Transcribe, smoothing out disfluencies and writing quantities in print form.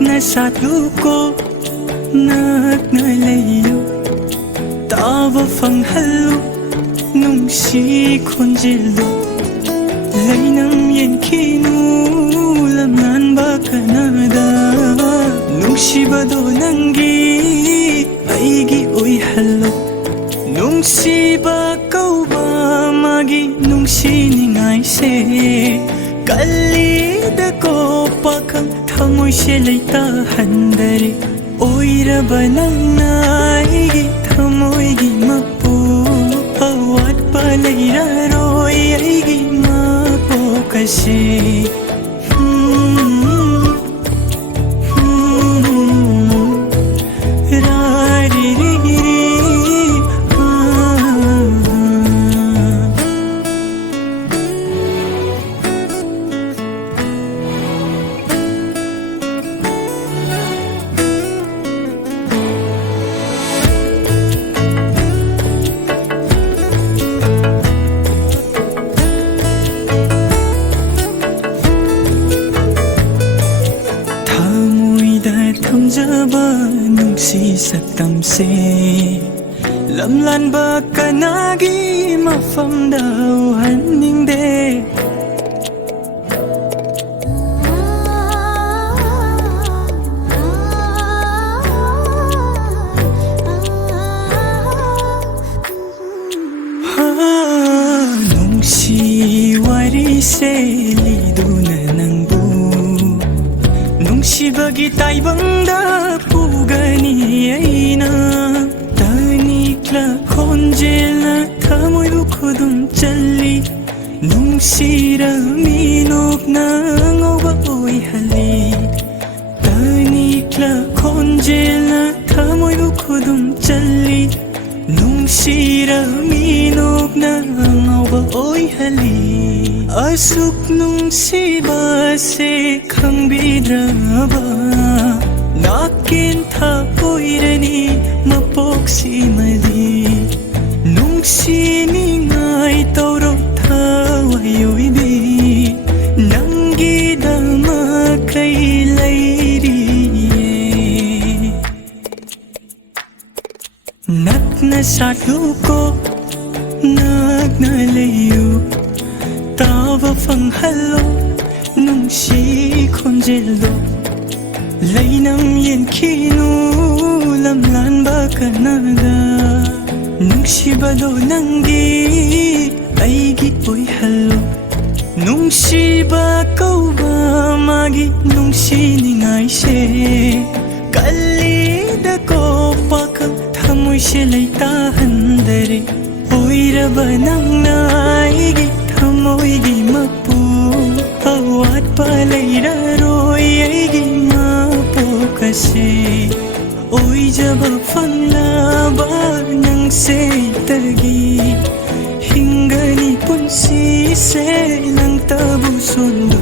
Nasaluko nagnalayo Tawa fanghalo Nungsi konjelo Lainam yen kinulamnan ba kanada Nungsi bado nangi Aigi oy halo Nungsi ba kau ba magi Nungsi ningay se Kalida ko pakang thamoy se laytahan dari Oiraba nang naigi thamoy gi mapu Awat palayraroy aigi mapu kasi Thamjaba nungsi saktamse Lamlan ba kanagi mafam daw haningde Nungsi wari se liduna nang Nungsi bagi taibangda pugani aina Tanikla konjela tamoy bukudum challi Nungsi raminok na ngoba oy hali Tanikla konjela tamoy bukudum challi Nungsi raminok na ngoba oy hali Asuk nungsi base kang bidraba Nakin tha oirani mapoksi mali Nungsi ningay tauro thawayoy di Nanggi dama kay layriye Nasaluko nagnalayo Tawa fanghalo Nungsi konjelo Lainam yen kinulamlan ba kanada Nungsi bado nangi Aigi oy halo Nungsi ba kau ba magi Nungsi ningay se Kalida ko pakang thamoy se laytahan dari Oiraba nang naigi Thamoy gi mapu Awat palayraroy aigi mapu kasi Oy jaba fanglaba nang say tagi Hingga ni punsi se lang tabusundo